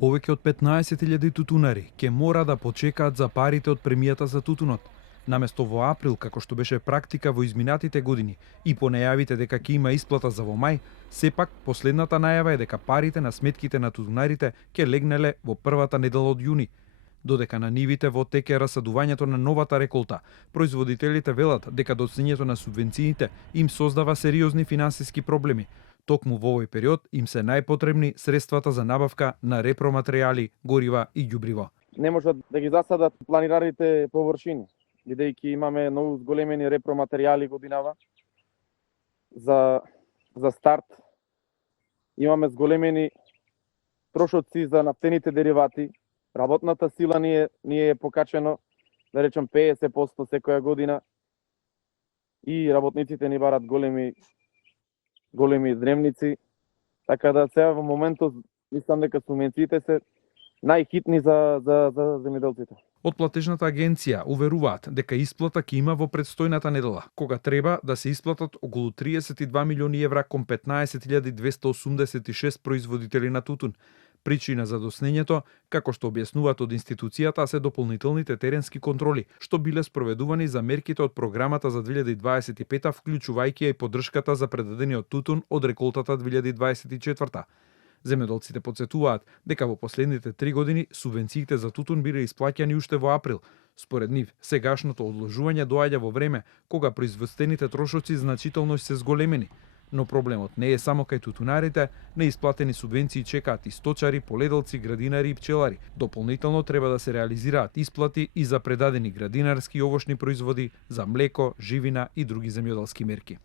Повеќе од 15.000 тутунари ќе мора да почекаат за парите од премијата за тутунот. Наместо во април, како што беше практика во изминатите години, и по најавите дека ќе има исплата за во мај, сепак последната најава е дека парите на сметките на тутунарите ќе легнеле во првата недела од јуни. Додека на нивите во тек е расадувањето на новата реколта, производителите велат дека доцнењето на субвенциите им создава сериозни финансиски проблеми. Токму во овој период им се најпотребни средствата за набавка на репроматеријали, горива и ѓубриво. Не можат да ги засадат планираните површини, бидејќи имаме многу зголемени репроматеријали годинава. За старт имаме зголемени трошоци за нафтените деривати. Работната сила ни е покачено, да речем 50% секоја година, и работниците ни барат големи изремници, така да сега во моментот мислам дека субвенциите се најхитни за земјоделците. Од платежната агенција уверуваат дека исплата ќе има во предстојната недела, кога треба да се исплатат околу 32 милиони евра кон 15.286 производители на тутун. Причина за доцнењето, како што објаснуваат од институцијата, се дополнителните теренски контроли, што биле спроведувани за мерките од програмата за 2025, вклучувајќи и поддршката за предадениот тутун од реколтата 2024. Земјоделците потсетуваат дека во последните 3 години субвенциите за тутун биле исплаќани уште во април. Според нив, сегашното одложување доаѓа во време кога производствените трошоци значително се зголемени. Но проблемот не е само кај тутунарите, неисплатени субвенции чекаат и сточари, поледелци, градинари и пчелари. Дополнително треба да се реализираат исплати и за предадени градинарски и овошни производи, за млеко, живина и други земјоделски мерки.